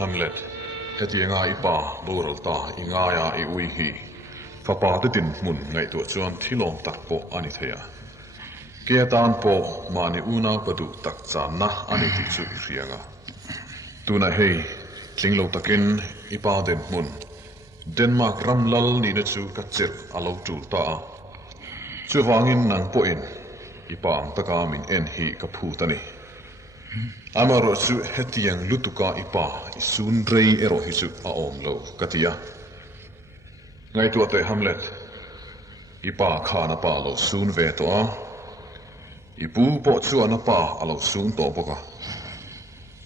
Hamlet Hetia ngai pa lural ta ingaya I uihi Fapa tin hmun ngai tu chuan thilom tak po ani theia Kia tan po mani una padu tak ṭanna ani ti chu hrianga Tuna hei tlinglo takin ipa den hmun Denmark ramlal ni na chu ka chir alo tul ta Chu wangin nang poin ipa ang taka min en hi ka phu tani Amaro chu hetiang lutuka ipa isun rei ero hi chu a om lo katia Ngai tu te Hamlet ipa khana pa lo sun ve to a Ipu po chu ana pa alo sun to baka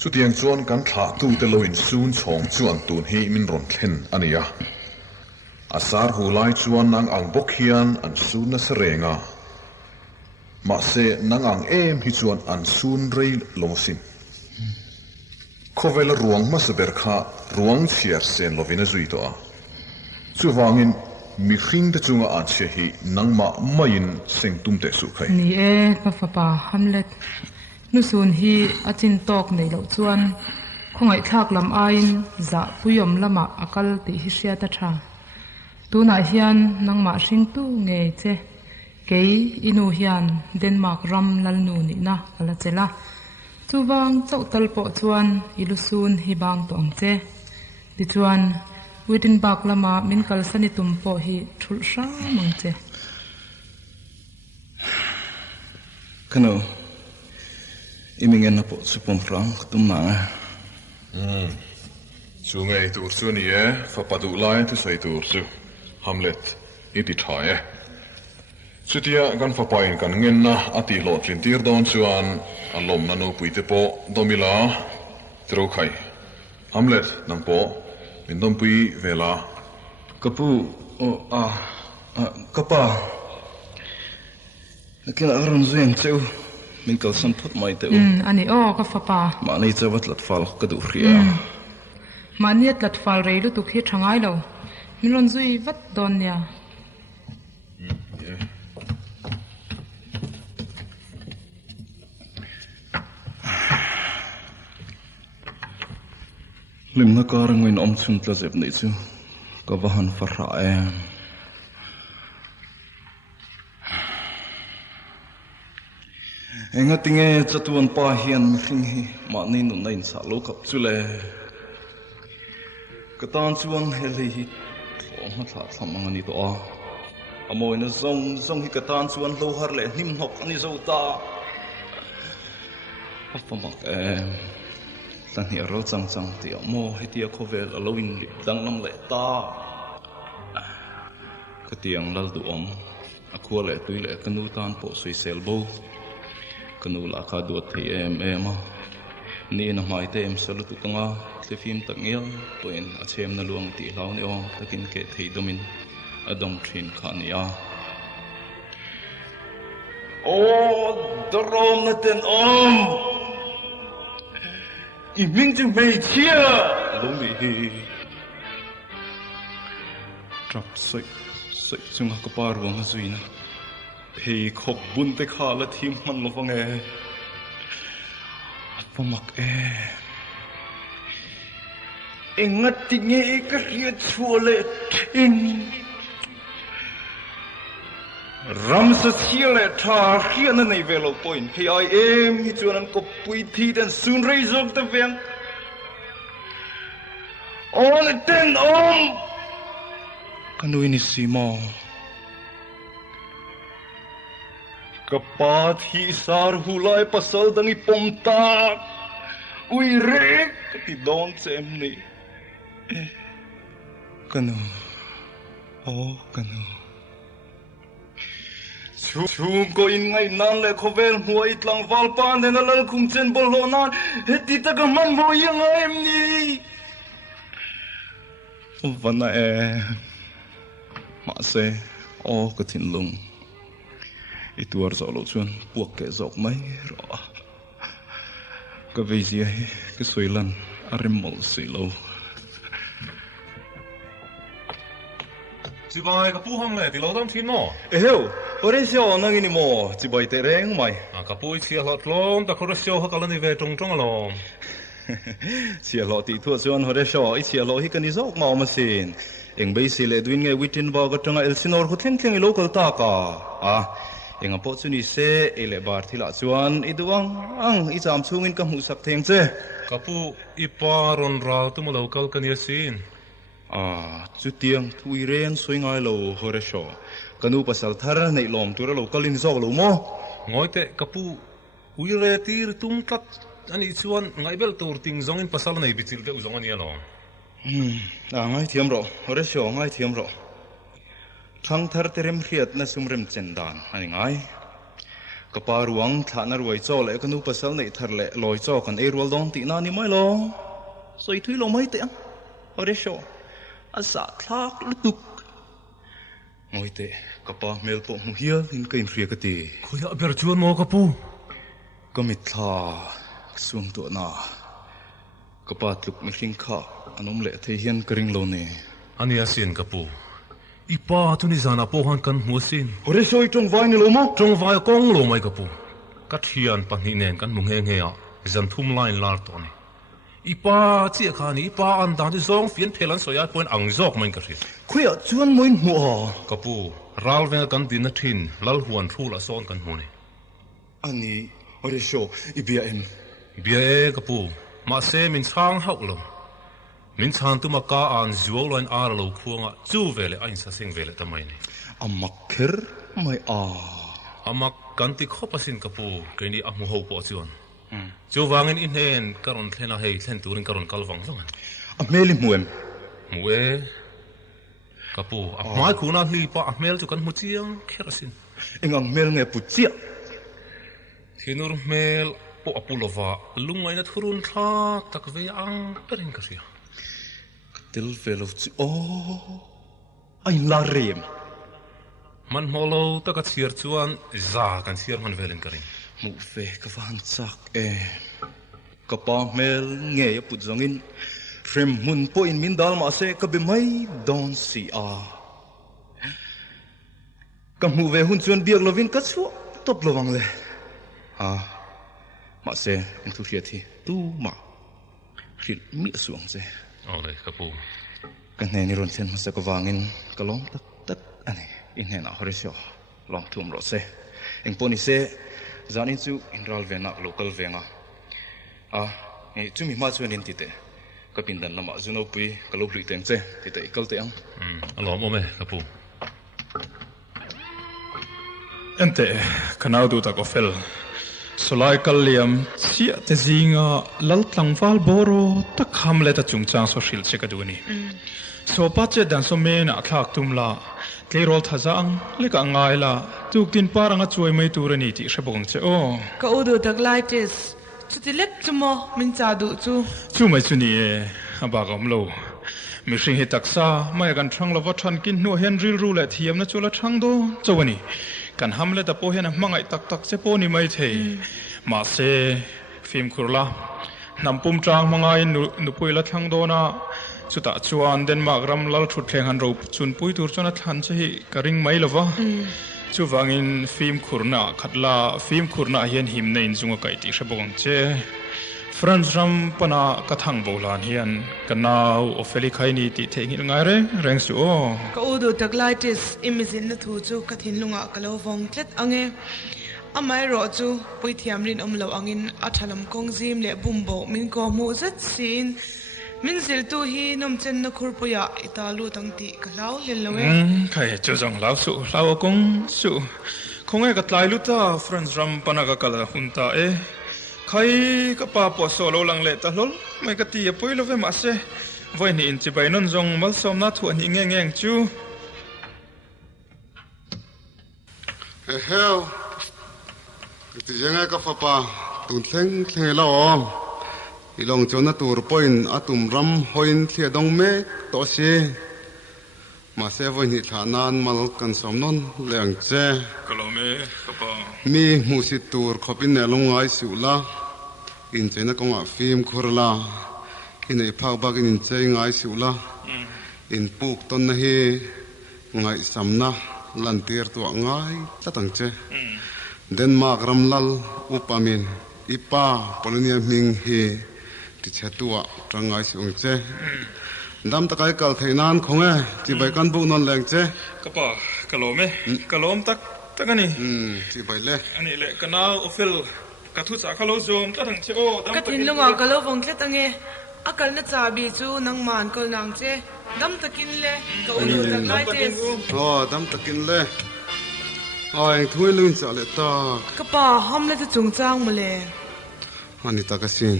Chu tiang chuan kan thla tu te loin sun chong chuan tun hi min ron thlen ania Asar hulai chuan nang ang bok hian an sun na serenga Ma se nang ang em hi chuan an sun rei lomosin Kovel ruang ma saber kha ruang chiar sen lovina zui to a Chu wangin mi khing te chunga an che hi nangma main seng tum te su khai Ni e pa Hamlet nu sun hi achin tok nei lo chuan khongai thak lam ain za puyom lama akal ti hi hriat a tha tuna hian nangma hring tu nge che kei inu hian Denmark ram lal nu ni na kala chela chuwang chautal po chuan ilusun hi bang tong che ti chuan within bak lama min kal sani tum po hi thul sha mang che Kano imingen na po supom hrang tum na Chu ngai tur chu ni e fapadu lai te sai tur chu Hamlet iti thae Chutia kan fapain kan ngen na ati lo tlin tir don chuan alom na no puite po domila tro khai Hamlet nam po min dom pui vela kapu o kapa Lakin aron zuyan cheu min kal san phut mai teu ani o ka fapa ma nei chawat lat fal ka du hria maniat lat fal reilote hi thangai lo min ron zui vat don ya lim na kar ngoin om chun tla zep nei chu ka wahan farra e Enga tinge chatuan pa hian mihring hi ma nei nu nain sa lo kap chule katan chuan heli hi thong ma thla thlamang ani to a amoi na zong hi katan chuan lo har le hnim hok ani zo ta afamak tan hi ro chang ti mo Hetia khovel aloin li dang lam le ta katiang lal du om akua le tui le kanu tan po sui selbo kanu la kha do thei em ni na mai te em salutu tanga tlefim tangil poin achem na luang ti hlaw ni ong takin ke thei domin adom thin khania o dorom na ten om I ming chu mei chia long li hi trap sai chung ka par wang zuina Hei khop bun te kha la thim man lo wang e pamak engat tinge ka hriat chule in ram sa chile tha khian nei velo point hei ai em hi chuan an ko pui thi den sun rei zok te veng on ten om kanui ni simo Kapat hi sar hulai pasal dangi pomta ui rek ti don sem ni kanu chung ko in ngai nan le khovel huai tlang wal pan den lal kum chen bol lo nan heti ta ka mam ho yang em ni vana ma se o ka tin lung Ituar zolo chuan puak ke zok mai ro ka veizia hi ke soilan aremol silo Sipai ka pu Hamlet ti lo dam thin mo eheu ore sio nang ini mo chibai te reng mai ka pu chi lot lom ta khor sio ha kalani ve tong alom chia lo ti thua chuan hore shaw I chia lo hi kan izok mau ma sin eng bei si le duin nge witin ba ga tanga elsinor khu thleng thleng local taka eng apo chuni se ele bar thila chuan iduang I cham chhungin ka mu sak theng che kapu ipa ron ral tu local kan yasin chu tiang thui ren soi ngai lo hore shaw kanu pasal thar nei lom tura local in zok lo mo ngoite kapu uire tir tum tat ani chuan ngai bel tur ting zong in pasal nei bichil de uzong ani alo ngai thiam ro hore shaw ngai thiam ro thang thar terem hriat na sumrem chendan ani ngai kapa ruang thana ruai chol e kanu pasal nei thar le loi chaw kan e rol dong ti na ni mai lo soi thui lo mai te hore shaw asa thak lutuk ngoite kapa mel po mu hial in kain hria ka ti khoya ber chuan mo kapu kamit thla sung to na kapa tluk mi hring kha anom le thei hian karing lo ne ani asin kapu ipa tu ni zana po han kan husin hore soi tong vai ni lo mo trong vai kong lo mai kapu ka thian pahni nen kan mung he a zan thum line lar to ni ipa chi kha ni ipa an dang ti zong fian thelan soya point ang zok main ka ri khuya chuan moin mu kapu ral ve kan din na thin lal huan thu la son kan hu ni ani hore show ibia em bia e kapu ma se min chang hau lo min chan tu ma ka an zuo loin ar lo khuanga chu vele ain sa sing vele ta mai ni amakher mai amak kan ti khopasin kapu keni amu ho po chuan chu wangin in hen karon thlena hei thlen turin karon kalwang zong ameli muem mue kapu mai khuna hli pa amel chu kan mu chiang kherasin engang mel nge puchia thinur mel po apulova lungai na thurun tha takve ang perin ka ria til velo chi ai la rem man holo taka chiar chuan za kan chiar man velin karin mu ve ka van chak ka pa mel nge ya put zongin frem mun po in min dal ma se ka be mai don si ka mu ve hun chuan biak lovin ka chu top lovang le ma se in tu hriat hi tu ma hrit mi suang se ole kapu kan ne ni ron chen ma se ka wangin ka long tak ani in hena horisio long thum ro se eng poni se zanin chu inral vena local venga ei chu mi ma chuan in tite ka pindan lama zuno pui ka lo hri teng che tite ikal te ang alom ome kapu ente kanau du ta ko fel solai kalliam sia te zinga lal tlangwal boro tak Hamlet-a chungchang so hril che ka duani so pache dan so mena thak tumla tlerol thazang leka ngai la tuk tin paranga chuai mai turani ti hrebong che ka udu taglitis chutilek chumo min cha du chu mai chuni abagam lo mi hring hi taksa mai kan thrang lo wa than kin nu hen ril ru le thiam na chula thang do chawani kan Hamlet-a po hen mangai tak tak che po ni mai thei ma se film khurla nampum tang mangai nu puila thang do na chuta chuan Denmark ram lal thut thleng han ro chun pui tur chona than che hi karing mai lova chu wangin film khurna khatla film khurna hian him nei zunga kai ti hrebong che friends ram pana kathang bolan hian kanau ofeli khaini ti thengin ngai re reng su ka udu taglitis imizin na thu chu kathin lunga kalo vong tlet ange amai ro chu puithiam rin omlo angin athalam kongjim le bumbo min ko mu zat sin min zil tu hi nom chen na khurpuya italu tangti kalau lelowe khai chu jong lau su lau kong su khongai ka tlai lu ta friends ram pana ka kala hunta khai ka pa po solo lang le ta lol mai ka ti poi lo ve ma se voi ni in chi bai non jong mal som na thu ani nge ngeng chu heo ti jenga ka papa tun thleng la om ilong chona tur point atum ram hoin thia dong me to se ma se voi ni thanan mal kan som non leng che kalome papa mi musi tur khopin ne longai sula in chena konga film khurla in ei phak bak in chei ngai sula in puk ton na hi ngai samna lantir tu ngai tatang che Denmark ramlal upamin ipa polonia ming hi ti che tua rangai si ong che dam ta kai kal thei nan khong e ti bai kan bu non leng che kapa kalome kalom tak takani ti bai le ani le kana ofil kathu cha khalo zom ta thang che o dam katin lunga kalo vong tlet ange akal na chabi chu nang man kol nang che dam takin le ka ulu tak lai tes dam takin le ai thui lun cha le ta kapa Hamlet-a chung chang male ani ta ka sin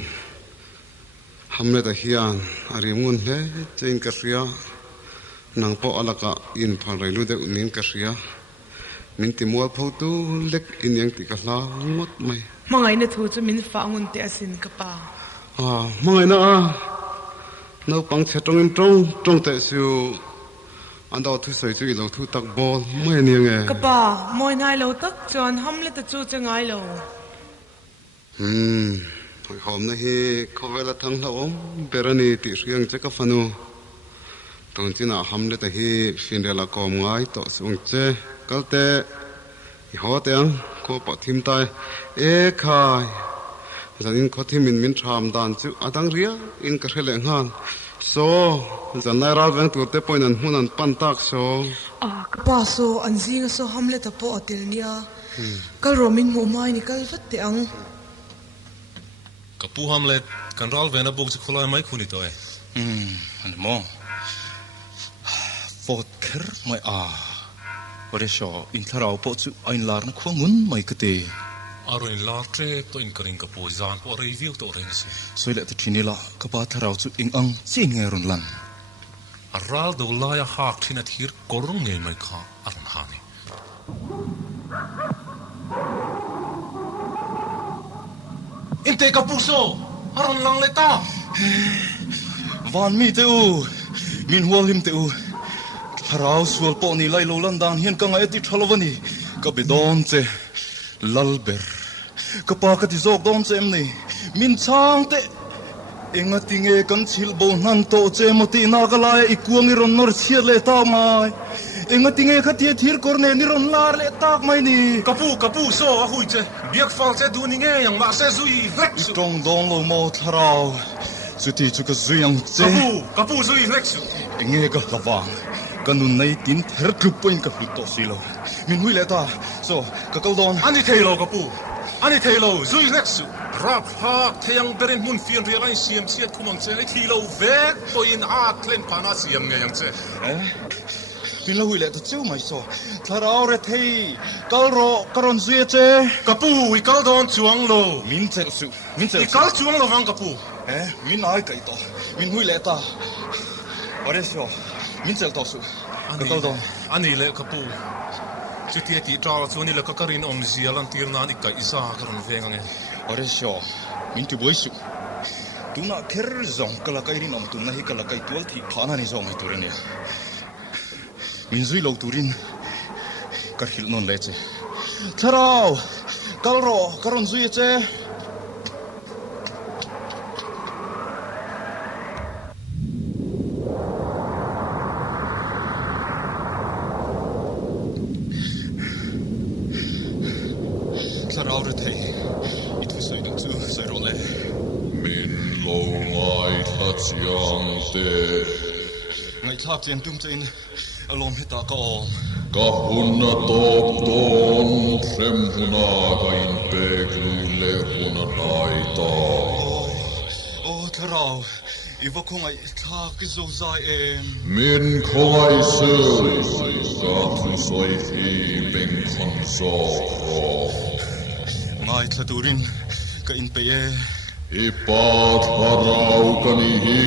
Hamlet-a hian ari mun le chen ka ria nang po alaka in phal reilote unin ka ria min ti mual photu lek in yang ti ka hla ngot mai mangai na thu chu min fa ngun te asin kapa mangai na no pang che tong im trong te siu ando thu soi chu lo thu tak bol mai ni nge kapa moi nai lo tak chuan Hamlet-a chu changai lo hom na hi khovela thang lo berani ti riang che ka fanu tong china Hamlet-a hi finrela kom ngai to sung che kalte hi hoteng ko pa thim tai e khai zanin ko thim min tham dan chu adang ria in ka hrele ngan so zanai ral veng tu te point an hun an pan tak so kapa so an zinga so Hamlet-a po atil nia kal romin mo mai ni kal vat te ang Kapu Hamlet kan ral vena buk chu khulai mai khuni to e an mo fot kher mai ore sho in tharau po chu ain lar na khwangun mai kate aro in lar tre to in karing kapu zan po review to reng si soile te thinila kapa tharau chu ing ang chin nge ron lan ral do la ya hak thina thir korung nge mai kha aran hani inte kapuso aron lang leta van mi te u min hual him te u tharau sual po ni lai lo lan dan hian ka ngai ti thalovani ka bidon che lalber ka pa ka ti zok don chem ni min chang te enga tinge kan chil bo nan to che moti na ka lai ikuang i ron nor chia le ta mai enga tinge kha ti thir kor ne ni ron lar le tak mai ni kapu so a hui che biak fal che du ni nge yang ma se zui rek su tong dong lo mo tharau chu ti chu ka zui yang che kapu zui rek su enge ka lawang kanun nei tin ther klup point ka hlut to silo min hui le ta so ka kal don ani theilo kapu ani theilo zui rek su rap hak theyang berin mun fian ria lai siam chiat khumang che ai thilo vek to in a klen pana siam nge yang che min lo hui le ta chu mai so tharau re thei kal ro karon zui che kapu i kal don chuang lo min chel su i kal chuang lo wang kapu min ai kai to min hui le ta ore so min chel to su ka kal don ani le kapu chutia ti tra chu ni le ka karin om zialan tirna ni kai isa karon venga nge ore so min tu boi su tu na kher zong kala kai rin om tu na hi kala kai tual thi khana ni zong hi turin ya min zui lo turin kar hil non leche tharau kalro karon zui che tharau re thei it was so to so role min lo ngaihthlak siam te ngaihthlak chen tum chen alom heta ka om ka hunna top ton rem huna ka in peklu le huna naita tharau iwa khongai thak ki zo zai em min khongai se ka thu soi thi beng khon so ngai thaturin ka in pe e ipat harau kani hi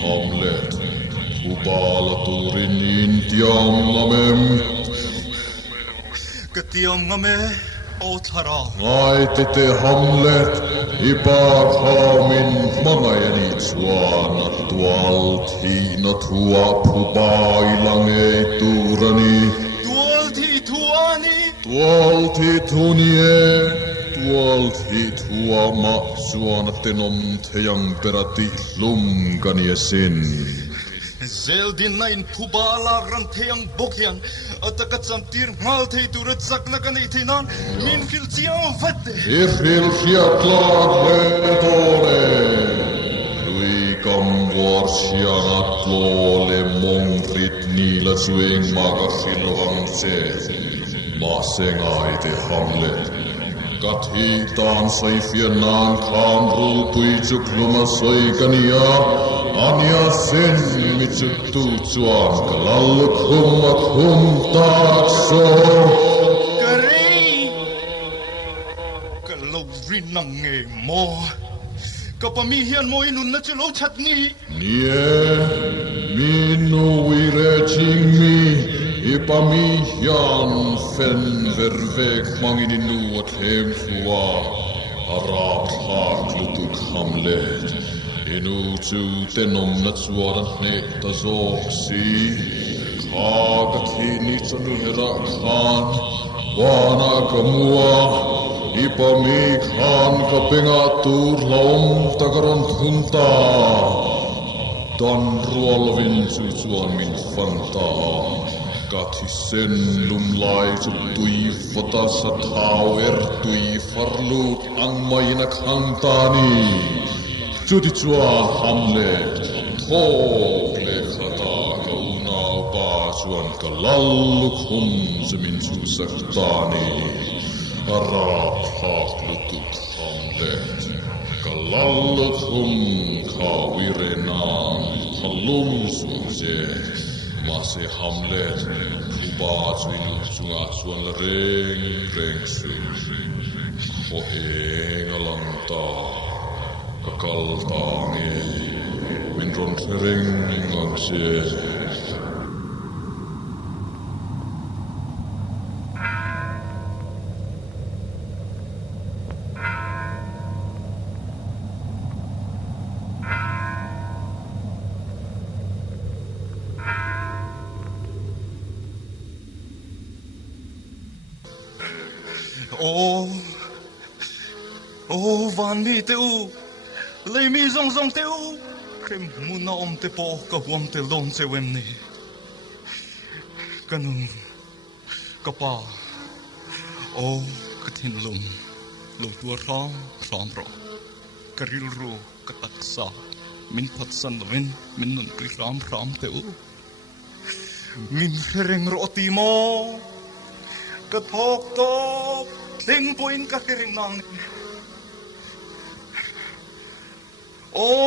Hamlet ubala turin in tiam ngamem ka tiam ngame tharau ngai te Hamlet ipat hamin mangayani chuan tual thi na thua phubai lange turani tual thi thuani tual thi thunie tual thi thua ma chuan tenom theyang berati lum kani sin zel din nain phubala ran theyang bokhian Ataka chamtir mal thei tura chakna kan ei theinan min khil chiang vatte Ifil hriat redole Lui kam war sianat lole mongrit nila sueng maga silwang se Ma sengai te Hamlet Kathi tan sai fianan khan ru tui chuk luma soi kania Ania sen mi chuk tu chuan kalal khum tak so Karei Kalau rinang nge mo Kapami hian mo inun na chilo chat ni Nie minu wire ching mi Ipami hian fen vervek mangini nu at hem fua Arap hak lutuk Hamlet Inu chu tenom na chuaran nek ta zok si Kagat hini chanu hera khan Wana kamua Ipami khan kapenga tur laom takaran thunta Dan rualvin chu chuan min fanta Kathi sen lum lai chu tui fata sa thau tui farlut ang mai na khantani Chuti chua Hamlet thok le khata kauna pa chuan kalal khum zemin chu saktani Arap hak lutuk Hamlet kalal khum khawirena halum suje Mase Hamlet Uba chuinu chunga chuan la reng su Hoheng alang ta Kakal tangi Min ron reng ang se van mi teu Lei mi zong teu Kem muna awmte po ka huamte lon se wem ni Kanung Kapa Kathin lum Lo tua hrang ro Karil ro kataksa Min patsan lawin Min nun pri ram teu Min hereng ro ti mo Kathok top Ting puin ka hereng nang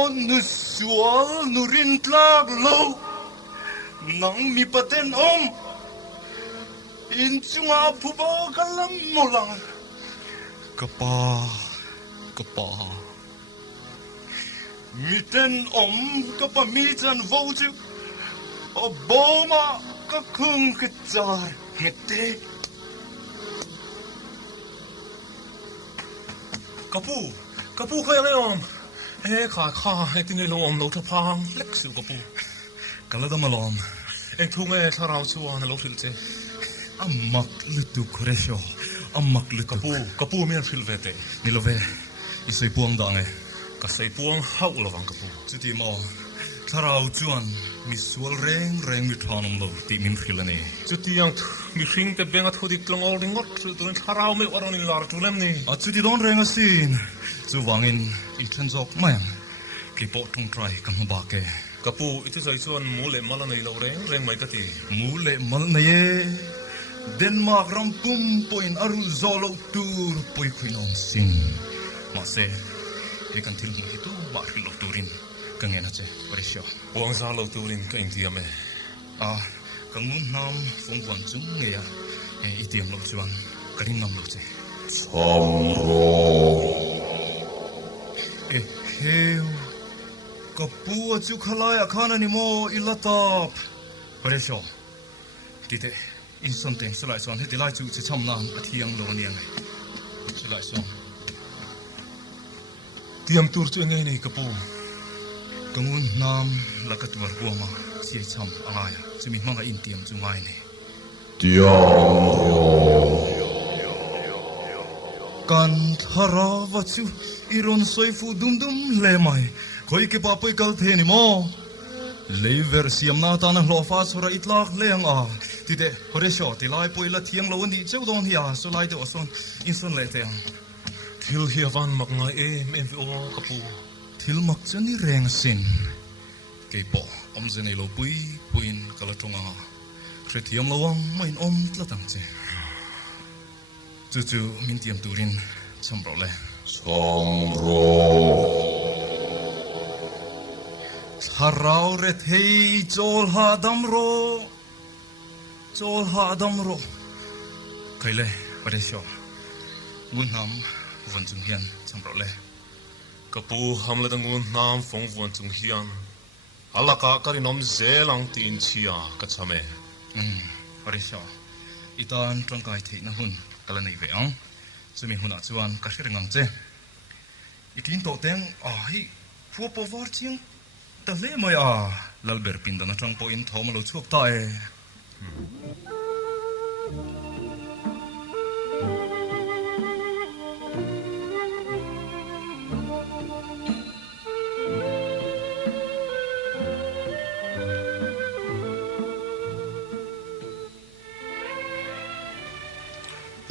Nusual nurintlag lo Nang mi paten Inchunga puba kalam mo lang Kapa Miten kapa mitan voju Oboma kakung kitzar Ngete Kapu kaya leom Kha tin lo om lo thapang lek sil kapu Kalada malom thunge tharau chuan lo filche Amak lutu koresho Amak lutu kapu mer filvete Nilove Isoi puang dange Kasai puang hau lawang kapu Chuti mo Tharau chuan Misual reng mi thanom lo Ti min khilane Chuti yang mi hring te bengat hodik tlongol ringot Turin tharau me waron in lar tulem ni Chuti don reng asin Chu wangin in tranzok mayang Klipo tung try kan baka Kapu itu sai chuan mule mala nei lo reng mai kati Mule mal na ye Denmark rampum poin aru zolo tur poi khuinom sin Mase Ikan til mo itu bakil lo turin Kangena che Parisyo Buang sa lo turin ka india me Kangun nam fungwan chung ngeya Itiam lo chuan Karin nam lo che Samro Heu Kapu achu khalaya khana ni mo ilatap Parisyo Tite Insonte salai chuan heti lai chu che chamlan athiang lo niang Salai chuan Tiam tur chu ngai nei kapu Kangun nam lakatwar buama siya cham angaya Sumi mga intiam chu ngai ni Kan thara vachu iron soifu dum lemai Koi ke papoy kal the ni mo lever siam na ṭanna hlofa sura itlak leng a tite horesho tilai poila thiang lo ni cheu don hia so lai de oson inson le te thil hi van mak ngai em vi o kapu thil mak chani reng sin ke po om zene lo puin kala tonga kre thiam lawang main om tlatang che chu min tiam turin samro le Samro harau re thei chol ha damro kaile paresho gunham van chung hian samro le kapu Hamlet angun nam phong vuan chung hian alaka karinom zelang tin chia kachame paresho itan tangkai thei na hun kala nei ve ang chumi huna chuan ka hrengang che itin to teng a hi pu po var chiang ta le mai a lalber pindana tang po in thoma lo chuak ta e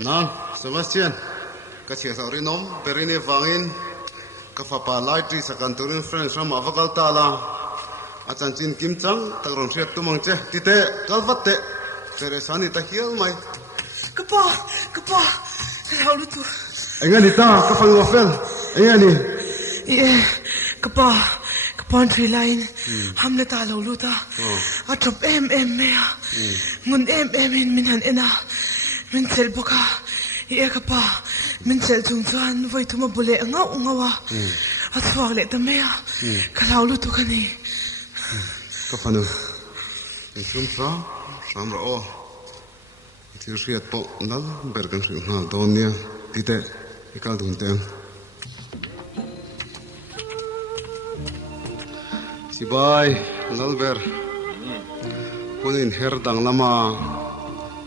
Nan, Sebastian, kasi sa orinom, perini vangin, kafapa lightri sa kanturin friends from avakal tala, at sanchin kimchang, tagron siya tumang che, tite, kalvate, teresani tahil may. Kapa, raulutu. Engan ita, kafang wafel, engan ni. Kapon three line, Hamlet-a lauluta, atop mea, ngun in minhan ena. Min sel baka, kapa, min sel chuan voi tuma bule ngawa. At swag le tamea, kalaulu to kani. Kafanu, isum sa, samra o. Itir hriat po nal, bergan hriat na donia, tite, ikal duntem. Sipai, nalber, punin herdang lama.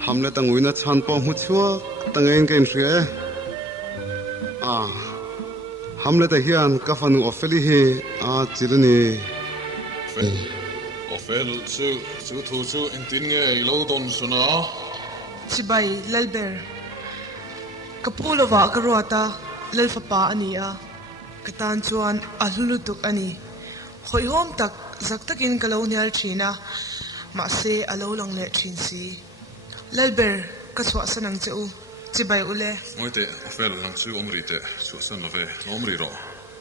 Hamlet ang wina chan po muchua tangain kain hria Hamlet hian kafanu ofeli hi chirani ofel chu thu chu intin nge lo don suna Sipai lalber. Kapulova karota lalfapa ania. Katan chuan alulutuk ani. Hoi hom tak zaktakin kalonial china. Mase alo lang le chinsi. Lalber kaswa sanang cheu Sipai ule moite ofel lang chu omrite chu san love omri ro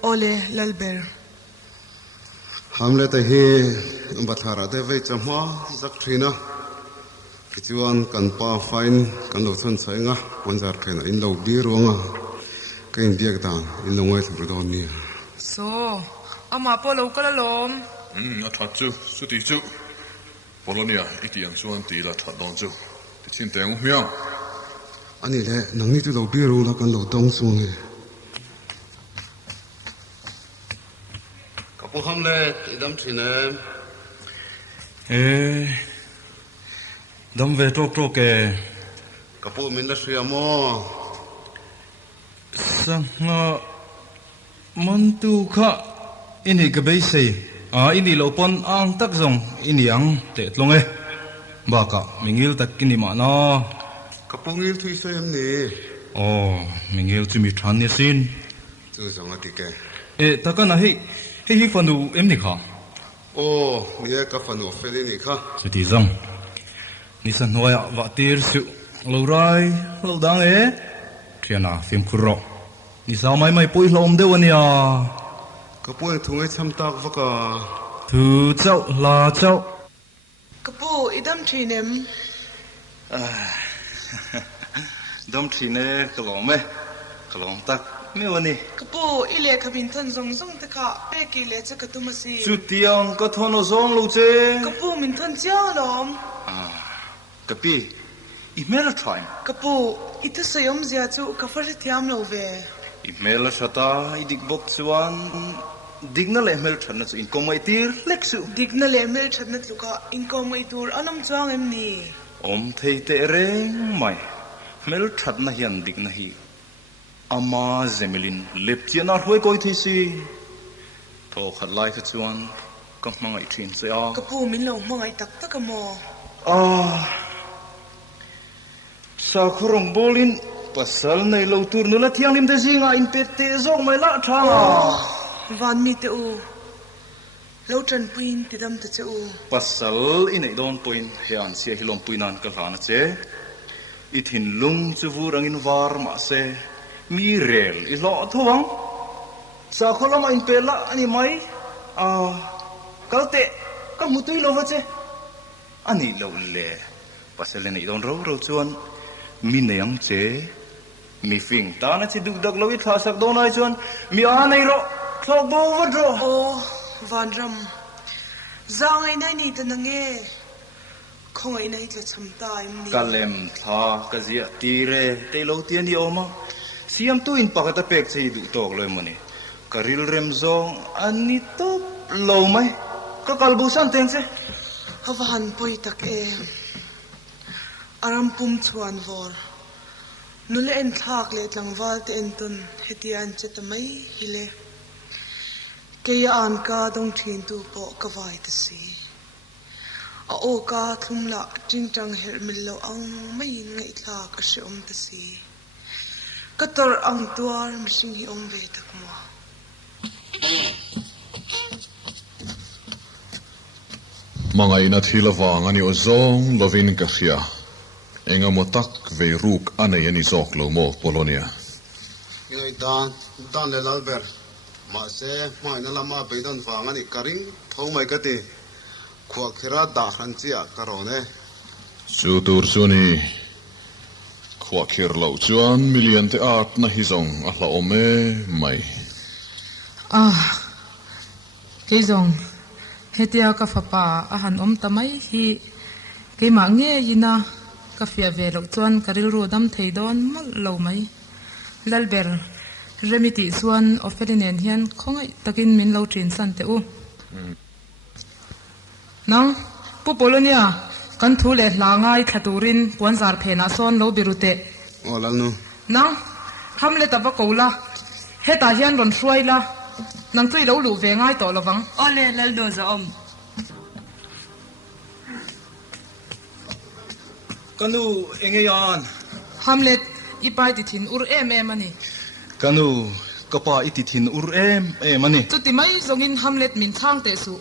ole lalber Hamlet hi bathara de ve chamwa zakthina kichuan kan pa fine kan lo chan chainga panjar khena in lo di ronga kain diak ta in lo ngai thur don ni so ama polo kalalom athat chu ti chu Polonia itiang chuan ti la that don chu chin teng miang ani le nang ni tu lo bi ro la kan lo tong su nge kapu Hamlet idam thine dam ve tok ke kapu min la shria mo sanga mantu kha ini ka be sei ini lo pon ang tak zong ini ang te tlong e baka mingil tak kini mana kapungil thui soyam ni mingil chumi than ni sin chu zonga tike taka na hi fanu em ni kha ni ka fanu feli ni kha chuti zong ni san hoya wa tir su lo rai lo dang e thiana sim khuro ni sa mai pui hlom de wania kapui thungai cham tak vaka thu chau la chau Kapu idam trinem dam thine kalom tak me wani Kapu ile kabin tan zong taka peki le cha katumasi chu tiang ka thono zong lo che Kapu min tan chiang lom kapi email time Kapu ita sayom zia chu kafar thiam lo ve email shata idik bok chuan digna le email thanna chu in komai tir leksu digna le mel thatna tluka income mai tur anam chuang em ni awmte te reng mai mel thatna hian digna hi ama zemelin lepchiana hloi koi thisi tho khat lai chu chuan Ka mangai thin se a. Ka pu min lo mangai tak mo. Sa khurong bolin pasal nei lo tur nula thiang lim te zinga in pe te zong mai la tha. Van mi te u. Lo tran puin ti dam te che u. Pasal in ei don puin hian sia hilom puinan ka hlana che. I thin lung chu vurang in var ma se mi rel I lo thawang. Sa kholama in pe la ani mai kalte ka mutui lo wa che. Ani lo le. Pasal nei don ro chuan mi neyang che mi fing ta na chi duk dak lo I thla sak don ai chuan mi a nei ro thlok bo wa dro. Van ram zang ai nai ni ta na nge khong ai nai tla cham ta im ni kalem tha ka zia ti re te lo tian di oma siam tu in pakata pek che du tok loi mani karil rem zong ani top lo mai ka kalbu san teng che hawan poi tak aram pum chuan vor nule en thak le tlang wal te en tun Hetia an che ta mai hile Kaya an ka dong thin tu po ka vai ta si a o ka thum la ting tang her mil lo ang mai ngaihthlak a she awmte si ka tor ang tuar mihring hi awm ve tak mo Mangai na thila wang ani o zong lovin ka khia enga motak ve ruk anei ani zok lo mo Polonia Ingai dan le lalber ma se mai na lama beidon wang ani karing thau mai ka ti khwa khira da hran chia ka ro ne chu tur chuni khwa khir lo chuan million te art na hi zong a hla ome mai ke zong Hetia ka fapa a han tamai hi ke ma nge ina ka fia ve lo chuan karil ru dam thei don mal lo mai lalber remiti chuan ofelinen hian khongai takin min lo trin san te u nang pu Polonia kan thu le hlangai thaturin puanzar phena son lo birute olal nu nang Hamlet-a va kola heta hian ron hruaila nang tui lo lu ve ngai to lawang ole lal do za om kanu engeyan Hamlet ipai ti thin ur em ani kanu kapa iti thin ur em ani chuti mai zongin Hamlet min thang te su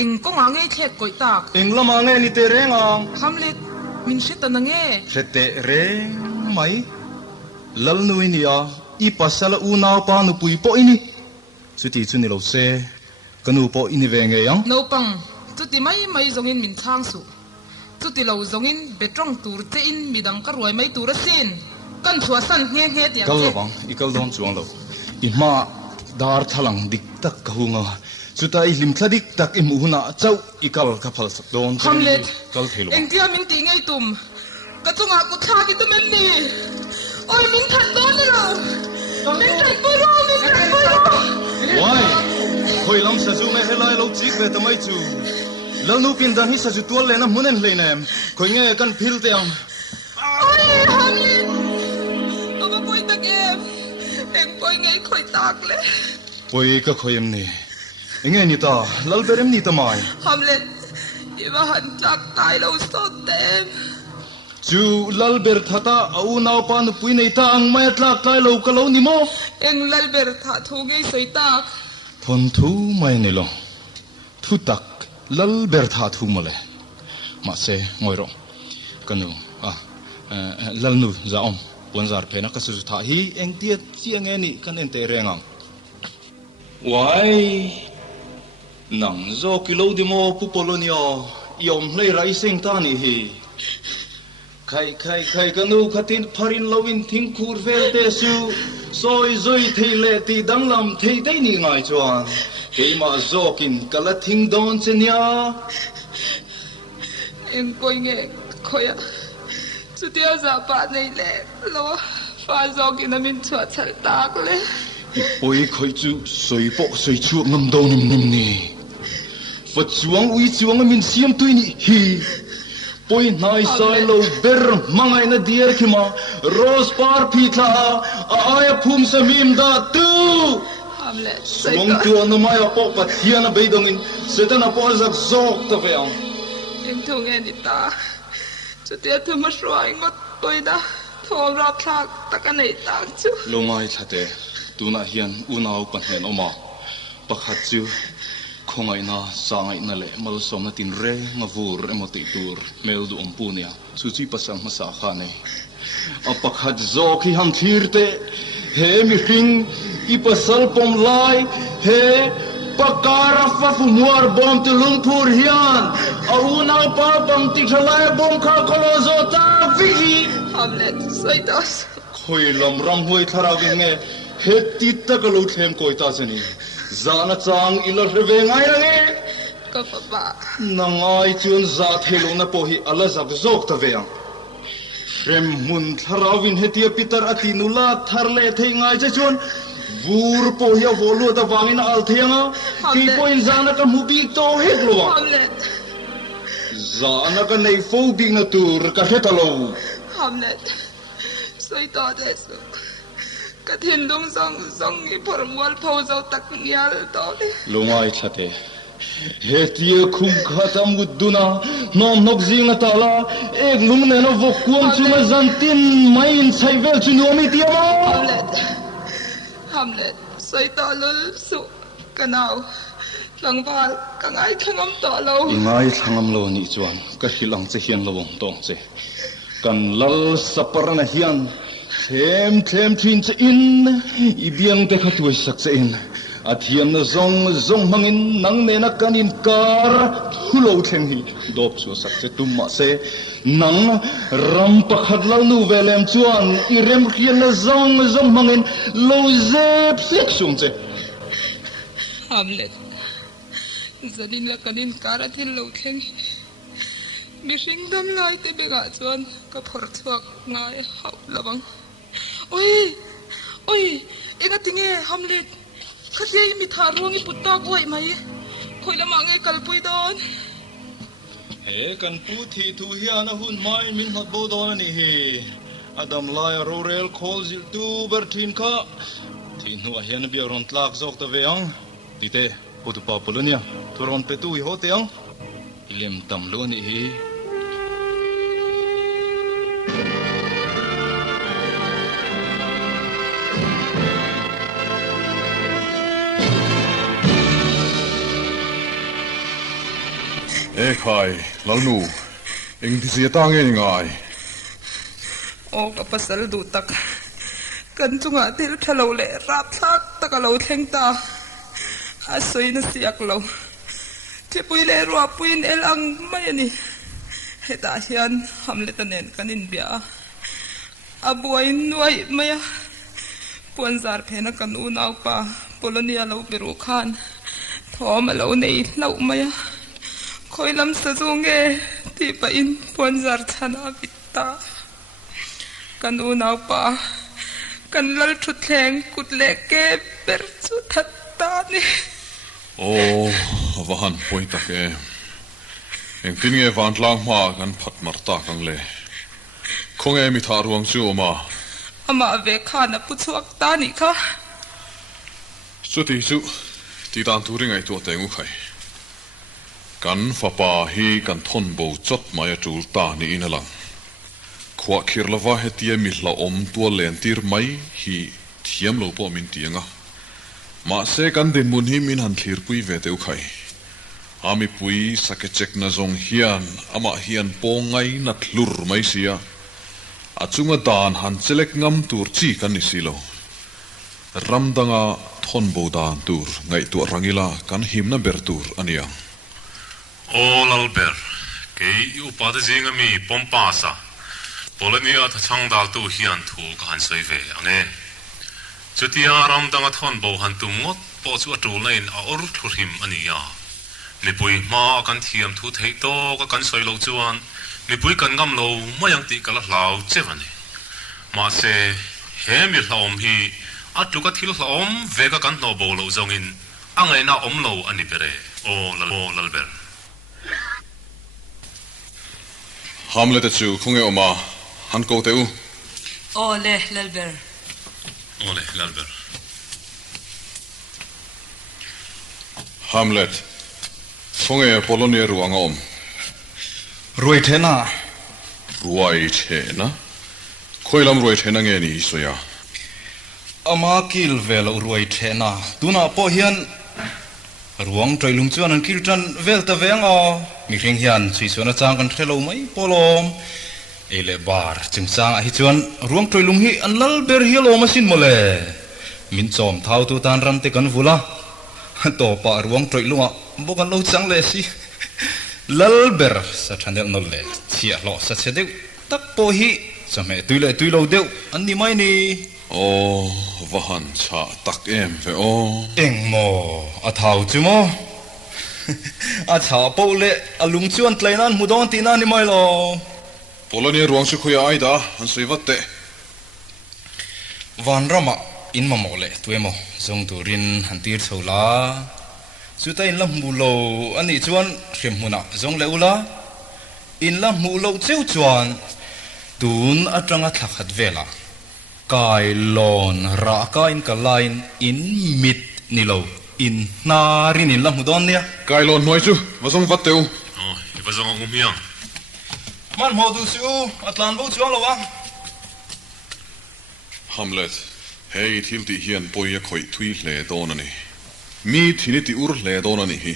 ing konga ngei thek koi tak eng lama nge ni te rengang Hamlet min shita na nge rete reng mai lal nu inia I pasala unaw pa nu pui po ini chuti chuni lo se kanu po ini ve nge yang no pang chuti mai zongin min thang su chuti lo zongin betrong tur te in midang ka ruai mai tur sin kan thua san nge tiang kal lawang ikal don chuang lo I ma dar thalang dik tak ka hunga chuta I lim thladik tak I muhuna chau ikal ka phal sak don Hamlet kal thelo engtia min ti ngei tum ka chunga ku tha ki tumen ni oi min that don lo min that puro why khoi lam sa ju me helai lo chik ve tamai chu lal nu pin dan hi sa ju tual le na munen le nem khoi nge kan phil te am oi Hamlet aba poi tak em poi ngei khoi tak le poi ka khoi em ni nge ni ta lal berem ni ta mai Hamlet iba han tak tai lo so tem chu lal ber thata au naw pa nu pui nei ta ang mai tlak kai lo ka lo ni mo eng lalber tha thu ngei soi tak thawnthu mai ni lo thu tak lal ber tha thu mole ma se ngoi ro kanu lal nu za om puanzar phena ka su tha hi eng tia chiang nge ni kan en te rengang wai nang zo kilo di mo pu Polonia yom hlei rai sing ta ni hi khai kanu khatin pharin lovin thing khur vel te su soi zoi thei le ti danglam thei dei ni ngai chuan keima zokin kala thing don chenia eng poi nge khoya chutia za pa nei le lo fa zokin amin chwa chal tak le poi khoi chu soi po soi chu ngam do nim ni fa chuang ui chuang min siam tuini hi poi nai sai lo ber mangai na dier khima rose par phi tha aya phum samim da tu Hamlet, Sung tu an mai a pok pathian a beidongin setan a po zak zok ta veang. Em thung en ita. Chu tia thu ma shwai ngot toida. Thom ra thak taka nei tak chu. Longai thate tuna hian unau panhen oma. Pakhat chu khongai na sangai na le mal som na tin re ngavur emoti tur mel du ompunia suchi pasang masa khane. A pakhat zok hi ham thirte he mi hring ipasal pom lai he pakara fa fumuar bom tu lungpur hian a unau pa bang ti thalai bom kha kolozo ta vigi. Hamlet, soitas. Khoi lam ram hoi tharawin nge he tita ka lo thlem koi ta chani zana chang ila reve ngai range Ka papa. nangai chun za thelo na po hi ala zak zok ta veang rem mun tharawin hetia pitar atinula tharle thei ngai cha chun vur po hi volu ta wangin al thenga ki point zana ka mubi to het lo Hamlet. zana ka nei fo ding na tur ka hetalo Hamlet. Soitas. Ka thin dong zong i por mual pho zo tak ngial to le. Longai thate Hetia khum khatam guduna nom nok zinga tala ek lung ne no vokuam chuma zantin main saivel chunomi tiama Hamlet, soitalul su kanau. Langwal kangai thangam to lo. ingai thangam lo ni chuan ka hilang che hian lawong tong che kan lal saparana hian them thin che in ibiang te khatui sak che in athiam na zong mangin nang ne na kanin kar thulo thleng hi dop chu sak che tumma se nang ram pakhat lau nu velem chuan irem khian na zong mangin lo zep sek sum che Hamlet. Zanin la kanin kara thin lo thleng. Mi hring dam lai te bega chuan ka phor chuak ngai hau lawang. Oi, ega tinge Hamlet. Khatia mi tha rongi putta koi mai. Khoila mange kalpui don. He kan pu thi thu hian a hun mai min hat bo don ani hi adam lai rorel khol zil tu berthin kha thin hu hian bi ron tlak zok ta veang tite potu pa polonia turon petu hi hoteang ilem tam lo ni hi Khai, lalnu, ing disia tange ngai. O ka pasal du tak. Kan chunga til thalo le rap thak takalo thleng ta. Asoi na siak lo. Ti pui le ro puin el ang mai ani. Heta hian Hamlet anen kanin bia. Abuai nuai maya. Puan zar phena kan u nau pa Polonia lo beru khan. Thom lo nei lo maya. Khoi lam sa zunge ti pa in puan zar chana bitta. Kan u nau pa kan lal thu thleng kut le ke ber chu that ta ni. Vahan poita ke. Eng tinge van lang ma kan phat marta kang le. Khong e mi tha ruang chu ma. Ama ve khana pu chuak ta ni kha. Chuti chu ti dan turin ai tu te ngu khai. Kan fapa hi kan thon bo chot mai atul ta ni inalang. Khwa khirlawa hetia mi hla om tua len tir mai hi thiam lo po min tianga. Ma se kan din mun hi min han thlir pui ve teu khai. Ami pui sakechek na zong hian ama hian po ngai na thlur mai sia. Achunga dan han chelek ngam tur chi kan ni silo. Ramdanga thon bo dan tur ngai tu rangila kan himna ber tur ania. Alber, kei upata zinga mi pompasa. Polonia ta changdal tu hian thu kan soi ve ange. Chutia ram danga thon bo han tu ngot po chu atul nain a or thurim ania. Mi pui ma kan thiam thu thei to ka kan soi lo chuan mi pui kan ngam lo mayang ti kala hlau chevani. Ma se he mi hlom hi atu ka thil hlom ve ka kan no bo lo zongin angai na om lo ani pere. Alber. Hamlet-a chu khunge oma han ko teu. Ole Lalber. Hamlet Fonge Polonia ruangom Ruai thena Ruai thena Khoilam ruai thena nge ni soya Ama kil vela ruai thena tuna po hian ruang trailum chuan an kil tan velta venga mi ring hian chuisona chang kan thelo mai polom ele bar chungchang a hi chuan ruang trailum hi an lal ber hi lo masin mole min chom thawnthu tan ram te kan vula to pa ruang trailunga bokan lo chang le si lal ber sa thandel nol le chia lo sa chedeu tak po hi chame tuilo deu an ni mai ni vahan cha tak em ve eng mo a thau chu mo a cha po le alung chuan tlainan mudon tina ni mai lo Polonia ruang chu khoya aida an seivatte van rama in mamole tuemo zong turin hantir thola chutain lam mulo ani chuan hrimhuna zong leula in lam mulo cheu chuan tun atanga thakhat vela kai lon ra ka in ka line in mit nilo in narin in lam mudon nia kai lon noi chu wazong vatteu wazong umiang man mo du su atlan bo chuang lo wa Hamlet hei thilti hian poia khoi thui hle donani mi thiniti ur hle donani hi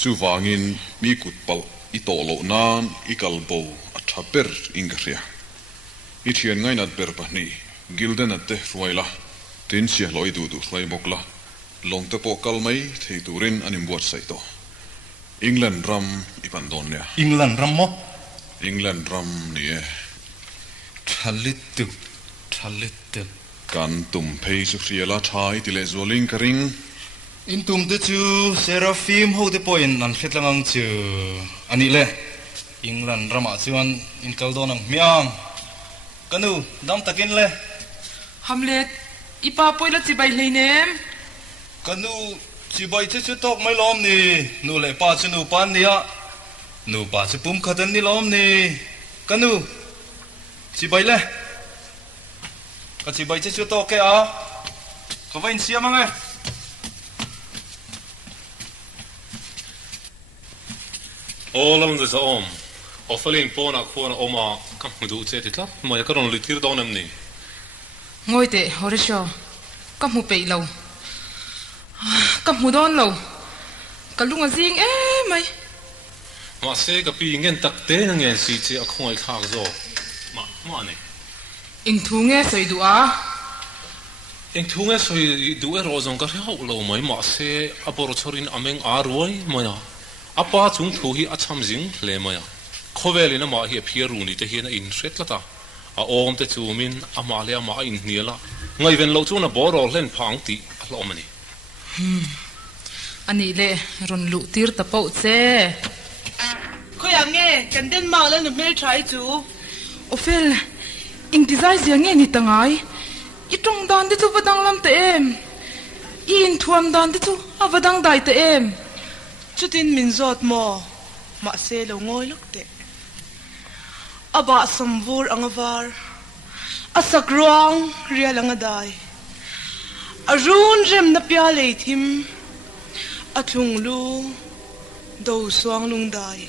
chu wangin mi kutpal I tolo nan I kalbo athaper ingria I thian ngai nat ber pahni gilden atte ruaila tin sia loi du ruai bokla long te po kalmai thei turin anim buat saito England ram ipandonia England ram mo England ram ni thalit kan tum phei su friala thai tile zoling karing in tum te chu seraphim ho te point nan khetlangang chu ani le England rama chuan in kaldonang miang kanu dam takin le Hamlet ipa poila chibai hleinem kanu chibai chu tok mai lom ni nu le pa chu nu pan nia nu pa chu pum khatan ni lom ni kanu chibai le ka chibai chu tok ke a ka vain siam angai Olam de zaom ofaling pona khona oma kam du che titla mo ya karon litir donam ni ngoi te horisho kam hu pe lo kam hu don lo kalunga jing mai ma se ka pi ngen tak te na ngen si che a khoi khak zo ma ne ing thu nge soi du a eng thunga soi du e rozong ka hau lo mai ma se abor chorin ameng aroi moya apa chung thu hi acham jing hle maya khovelina ma hi phiruni te hi na in hretlata a awmte chumin amale ama in hniala ngai ven lo chuna borol len phang ti hlomani ani le ron lu tir ta pau che khoyang nge kan den ma la no mel try chu ofel ing design zi nge ni tangai I tong dan de chu badang lam te em in thuam dan de chu avadang dai te em chutin min zot mo ma se lo ngoi lok te aba samvur angavar asagrang rialanga dai arun rem na pya le thim athung lu do swang lung dai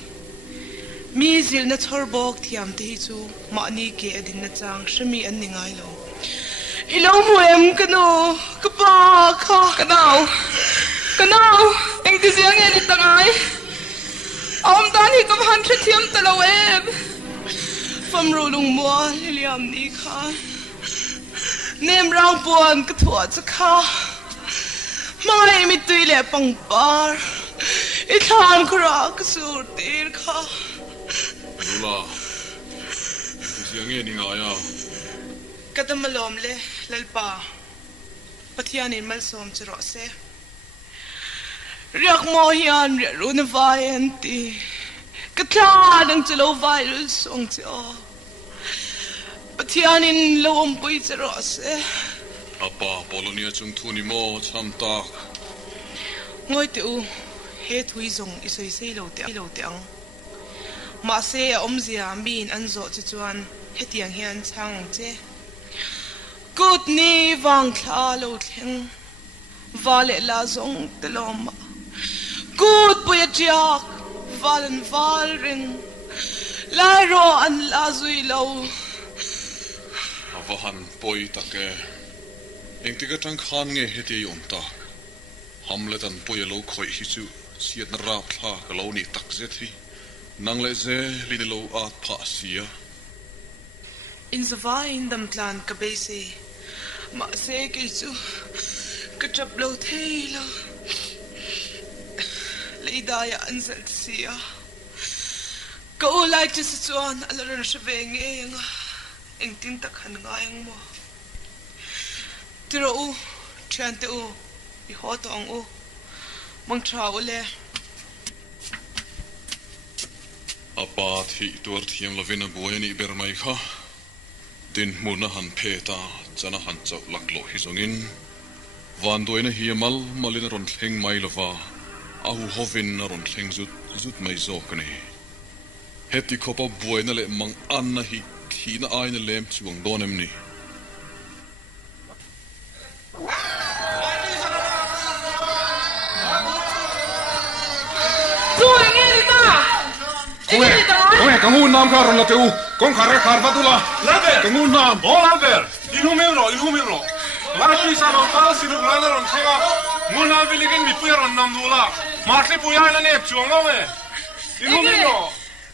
mi zil na thorbok thiam te hi chu ma ni ke adin na chang shmi an ningai lo ilo muem kano kapa kha kanao eng ti siang ni tangai om dan hi kam han the thiam talo em fam ro lung mo liam ni kha nem rang pon ka thua cha kha mai mi tui le pang par I than khra ka sur tir kha Lula siang ni ngaya katamalom le lalpa pathian in mal som chro se riak mo hian ru na vai anti katla dang chlo virus song cho pathian in lom pui chro se apa Polonia chung thuni mo cham tak ngoi te u he thui zong isoi sei lo te ang ma se omzia min an zo chuan hetiang hian chang che good ni wang thla lo thleng vale la zong telom good puya chiak valen valring lai ro an la zui lo avahan poi take eng tiga tang khan nge heti yom tak Hamlet-an poi lo khoi hi chu siat na rap thla ka lo ni tak zethi nang le ze li lo at pha sia in Zofa in dam tlan ka base ma se ke chu ka trap lo thei lo leidaya an zat sia ka o like to chuan alor na shveng eng tin tak han ngang mo tiro u chante u I hot ong u mang trao le apa thi tur thiam lovina boyani bermai kha tin muna han pheta chana han chau laklo hi zongin van doina hi mal malin ron thleng mai lova ahu hovin na ron thleng zut mai zo kani heti khopa boina le mang anna hi thina aina lem chuang donem ni Kung ngun nam karon la teu kung khare khar fatula kung ngun nam Lamber ilhumiro Laki sa no tal sinu grana ron thega ngun na biligin mi puya ron nam dula martle puya na ne chuanga me ilhumiro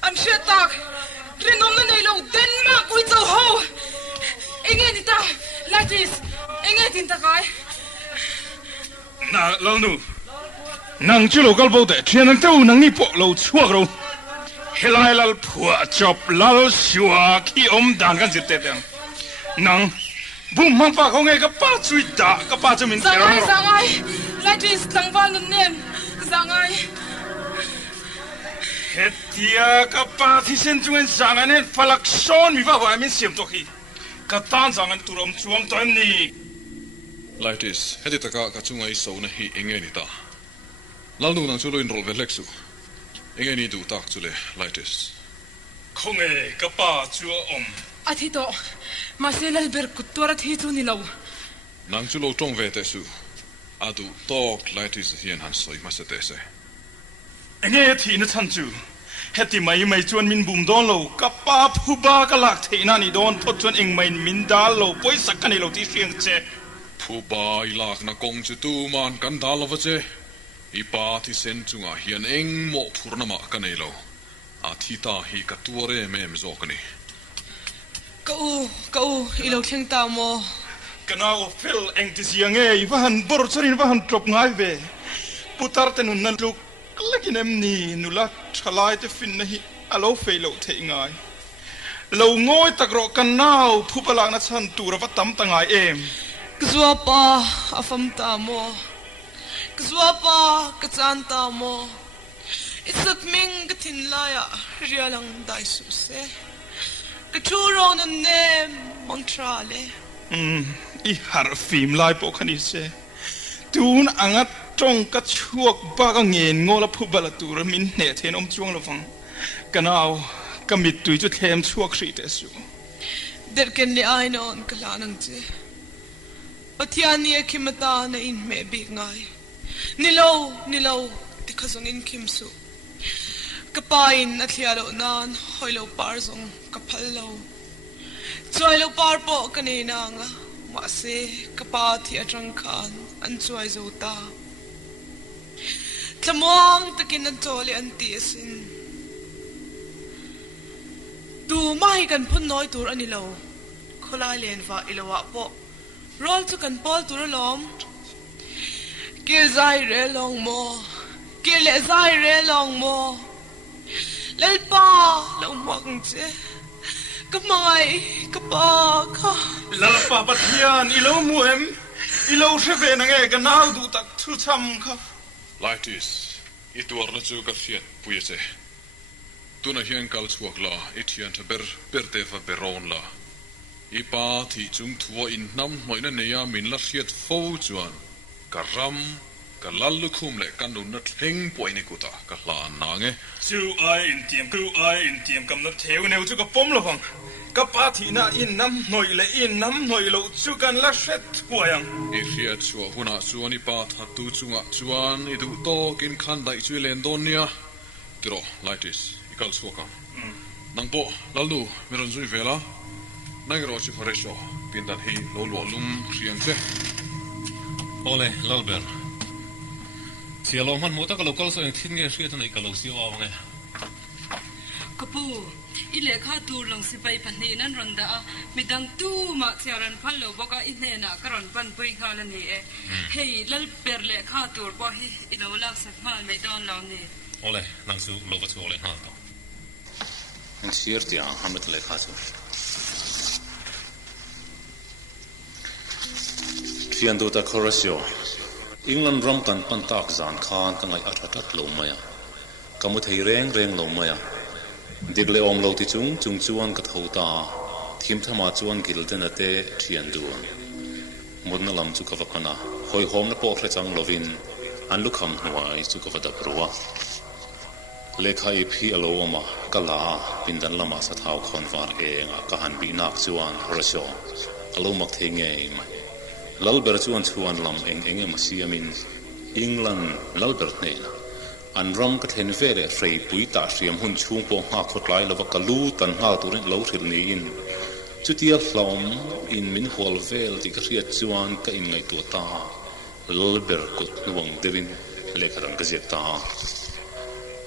I'm shit tak rinom na nei lo Denmark ui zo ho Inge ni ta latis inge tin ta kai Na lalnu nang chulo kalbo de thian teu nang ni po lo chuak ro Helai lal phua chop lal shua ki dan kan zit te nang bum mang pa khong ka pa chui da ka pa chu min zangai latis tangwal nun nem zangai Hetia ka pa thi sen chuen zangai ne falak son mi va wa min siam to hi ka tan zangan turom chuang to ni Laitis heti taka ka chungai so na hi enge ni ta lalnu nang chulo in rol velexu enge ni du tak chule Laitis khong ka pa chu Atito maselal ber kutora thi chu ni lo nang chulo tong ve te su adu tok Laitis hian han soi masate se enge thi na chan chu heti mai chuan min bum don lo ka pa phu ba ka lak theina ni don phot chuan eng mai min dal lo poi sakani lo ti fiang che phu ba ilak na kong chu tu man kan dal lo che I pa thi sen chunga hian eng mo phurnama ka nei lo a thi ta hi ka tuare mem zo kani Kau ilo thleng ta mo Kanao phil eng ti siang e van bor charin van drop ngai ve putar te nun nan luk klakinem ni nula thalai te fin na hi alo feilo the ngai lo ngoi takro kanao phupala na chan tura va tam tangai em Kzua pa afam ta mo Kzua pa kachan ta mo Isak ming katin laya rialang dai su se Katuro na nem mang trale I har film lai po khani se tun angat tong ka chuak ba ka ngen ngola phubala tura min ne then om chuang lovang kanao kamit tui chu them chuak ri te su Derken li ainon kalanang che Patiani kimata na in me big ngai Nilo tikazong in kimsu Kapain at lialo nan hoilo parzong kapalo Choilo parpo kanina nga Mase kapati at rangkan an chuay zota Tlamuang takin ang toli ang tiasin Tu mahikan punoy tur anilaw Kulay lenva ilawa po Roll to kan pol turalom Kil zai re long mo Kil le zai re long mo Lalpa long mwang che Kamay kapaka lalpa pathian ilo muem ilo sheve na nge kanao du tak thu cham kha Laitis ituar na chu ka fiat puye tuna hian kal chuak la ithian tha ber te fa beron la I pa thi chung thuwa in nam hnoina neya min la hriat fo chuan ka ram ka lallu khum le kan nu na thleng poi ni kuta ka hlan na nge chu ai in tiam kam na theu neu chu ka pom lo bang ka pa thi na in nam noi lo chu kan la shet puayang e hriat chu huna chu ani pa tha tu chunga chuan I du to kin khan dai chu len don nia tiro like this ikal suka nang po lallu meron zui vela nang ro chi faresho pindan hi lo lum riang che ole lalber sialo man mota ka local so thin nge hriat na ikalo siwa nge kapu ile kha tur long sipai panni nan ronda midang tu ma charan phallo boka inena karon pan pui khala ni e hei lal perle kha tur bo hi ino lak sakmal me don long ni ole nang su lo ba chu ole ha to en siertia hamet le kha chu trian do ta chorusio England ram kan pantak zan khan ka ngai athatat lo maya kamu thei reng lo maya digle om lo ti chung chuan ka thota thim thama chuan gil den ate thian duan modna lam chu ka vakana hoi hom na po thre chang lovin an lukham hnuai chu ka vada prowa lekha I phi alo oma kala pindan lama sa thau khonwar enga ka han bi nak chuan rasho alo mak thenge mai lalber chuan lam enge masiamin England lalber nena an ram ka thlen vele frei pui ta siam hun chung po ha khotlai lova kalu tan ha turin lo thil ni in chutia hlom in min hol vel ti ka hriat chuan ka in ngai tu ta lalber kut nuang devin lekharan ka jet ta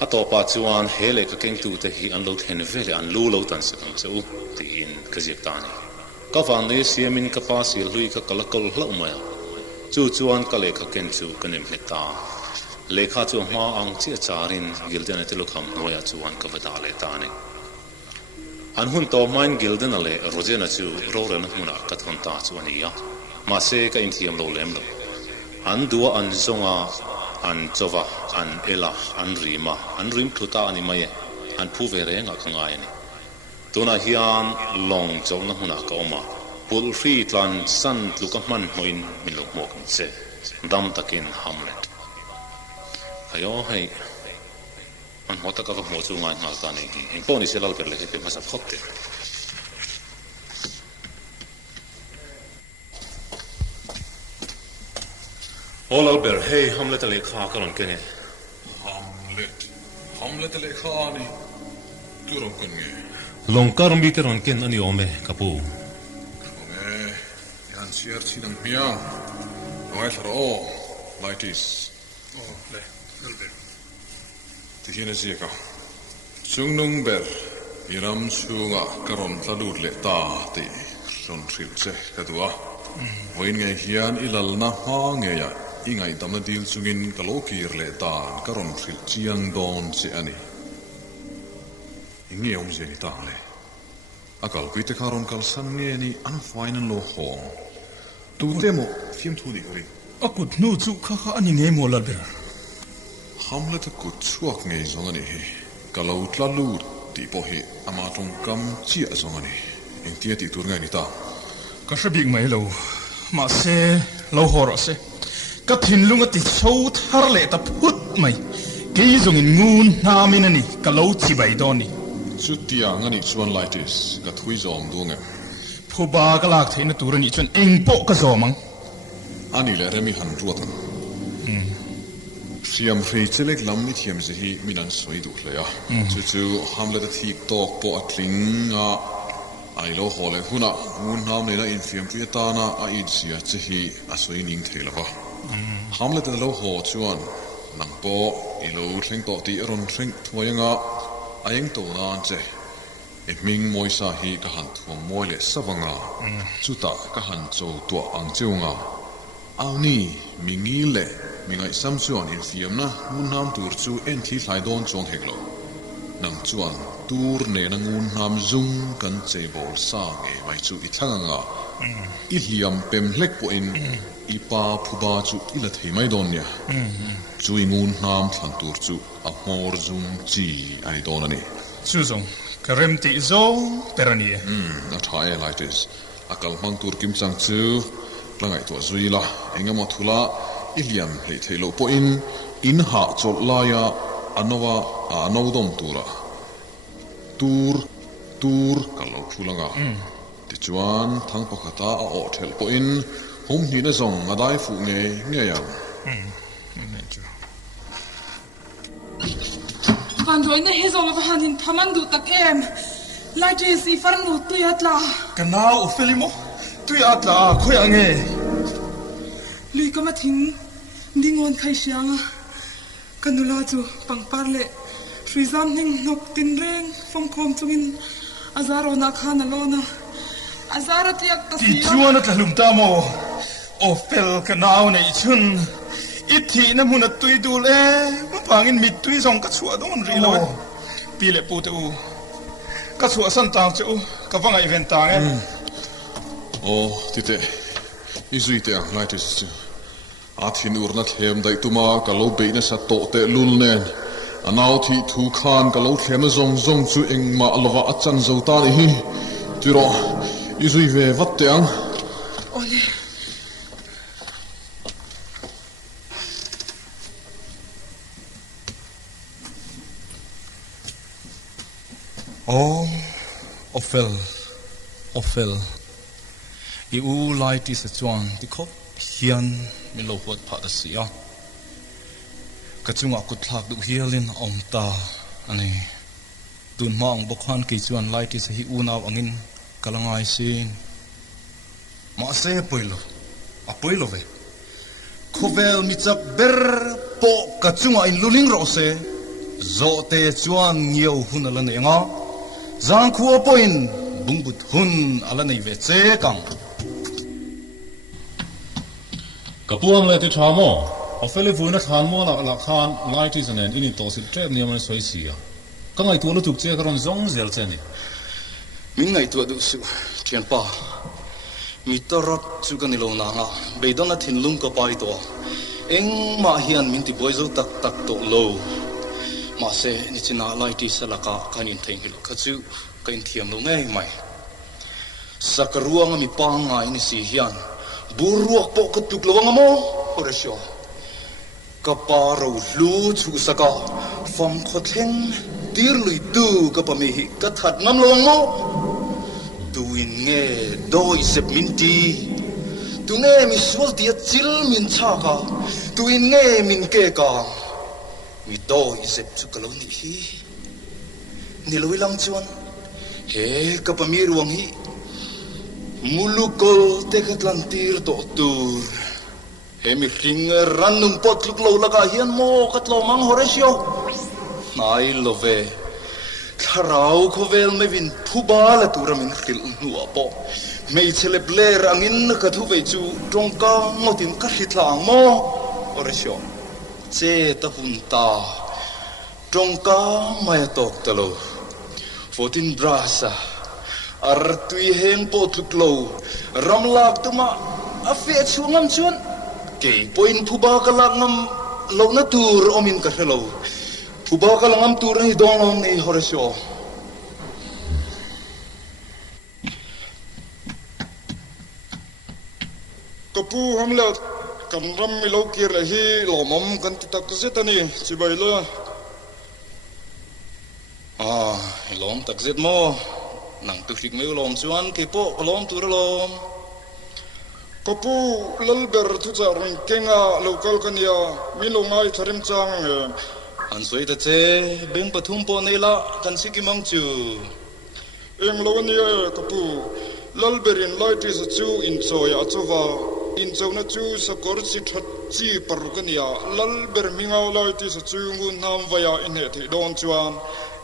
atopa chuan hele ka keng tu te hi an lo thlen vele an lu lo tan se tang cheu ti in ka jet ta ni ka van ne siamin ka pa sil hui ka kalakol hlau maya chuan ka lekha ken chu kanem heta lekha chu ma ang chi charin gilden ate lukham noya chuan ka vada le ta ni an hun to main gilden ale rojena chu roren huna ka thon ta chuan ya ma se ka in thiam lo lem lo an duwa an zonga an Zofa an ela an rima an rim thuta ani mai an phu ve renga ka ngai ni tuna hian long chong na huna ka oma pul free tlan san tluka man moin min lo mok se dam takin Hamlet ayo hei an hota ka mo chu ngai ngal ta ni in poni se lal per le pe masa khotte all alber hey Hamlet le kha karon kene Hamlet le kha ni turon kun nge long karon biteron ken ani ome kapu yan siar chinang mia oi thro like this le lalber Tiene siaka. Sungnung ber. Iram sunga karon tladut le ta ti. Son trilse kadua. Voin ngai hian ilal na ha ngeya. Ingai damadil sungin kalokir le ta karon tril chiang don se ani. Ingi om se ni ta le. Akal kuite karon kal san nge ni an fainan lo hong. Tu temo fiam thu di kori. akut nu chu kha ani nge mo lalber Hamlet kut chuak ngei zongani hi kalau tlalu ti pohi ama tong kam chia zongani eng tia ti tur ngai ni ta ka shabik mai lo ma se lo hor se ka thin lunga ti so thar le ta phut mai ke zong in ngun na min ani ka lo chi bai doni chu tia ngani chuan like this ka thui zom dunga phoba ka lak theina turani chon eng po ka zomang ani le remi han ruatan siam frei chelek lam ni thiam ze hi minan soi du hle ya chu Hamlet thik tok po atling a ai lo hole huna mun nam ne na in fiam pi ṭanna a in sia che hi a soi ning thela ba Hamlet lo ho chuan nang po I lo thleng to ti ron thleng thuayanga ayeng to nan che e ming moi sa hi ka han thuam moi le sawanga chuta ka han cho to ang cheunga awni mingi le mingai sam chuan in fiam na mun nam tur chu en thi hlai don chong heklo nang chuan tur ne na ngun nam zum kan chei bol sa nge mai chu I thlanga I hiam pem hlek po in I pa phuba chu ila thei mai don nia chu ngun nam thlan tur chu a mor zum chi ai don ani chu zong karem ti zo perani a thai like this akal mang tur kim chang chu langai to zui la engama thula iliam le thelo po in ha chol laia anowa anodom tura tur kalau phulanga ti chuan thang pakhata a o thel po in hum hi na zong adai fu nge yang van roi na he zong hanin phamandu tak em lai je si farnu tu atla kanao filimo tu atla khoi ange lui kama thing dingon khai sianga kanula chu pangpar le Shrizam ning nok tin reng phong khom chungin azaro na khana lona azara tiak ta ti chuan at halum ta mo o fel kanao nei chun ithi na mun at tui dul e pangin mit tui zong ka chua don ri lo pi le pu tu ka chua san tang chu ka wanga event tang e tite izui te ang lai tu chu athin urna thlem dai tuma ka lo be na sa to te lul nen anau thi thu khan ka lo thlem zong chu eng ma lova achan zo ta ni hi tiro izui ve vat te ang ole Ophel I u lai ti sa chuan ti khop hian mi lo huat pha da sia ka chunga ngaihthlak du hialin awmta ani tun maang bokhan ki chuan lai ti sa hi u naw angin kalangai sin ma se poilo ve khovel mi chap ber po ka chunga in luling ro se zo te chuan nhiều hun ala nei nga zang khu point bungbut hun ala nei ve che kang kapuang le ti thamo ofele vuina than mo la khan light is an in to sit trap ni man soi sia ka ngai tu lu tuk che karon zong zel cheni min ngai tu du su thian pa mi torot chu kan lo na nga beidona thin lung ko pai to eng ma hian min ti boizo tak to lo ma se ni china light is salaka kanin thein hil khachu kain thiam lo ngai mai sakaruanga mi pa ngai ni si hian buruak po katuk lawang mo oresyo kaparo lu chu saka fam khotheng tir lui tu kapamihi kathat ngam lawang mo tuin nge doi sep minti tu nge mi swal tia chil min chaka tuin nge min ke ka mi doi sep chu kaloni hi ni loi lang chuan he kapami ruang hi mulukol tekatlantir to tur hemi ring random pot luk lo laga hian mo katlo mang horesio nai love tharau khovel mevin phuba la turamin khil nu apo mei chele bler angin ka thu ve chu tongka ngotin ka hitlang mo horesio che ta hunta tongka mai tok talo 14 brasa artui heng potluk lo ramlak tuma afe chungam chuan ke point phuba kala ngam lo na tur omin ka hello phuba kala ngam tur ni dong long nei horesyo kapu hamlet kan ram mi lo kir la hi lo mom kan ti tak zet ani chibai lo lom tak zet mo nang tu hrik meu lom chuan ke po lom tur lom kapu lalber thu cha ring kenga local kania milongai tharim chang an soi ta che beng pathum po nei la kan sikimang chu eng lo ni kapu lalberin light is chu in choya chuwa in chona chu sakor chi that chi par kania lalber mingau light is chu ngun nam vaya in he thi don chuan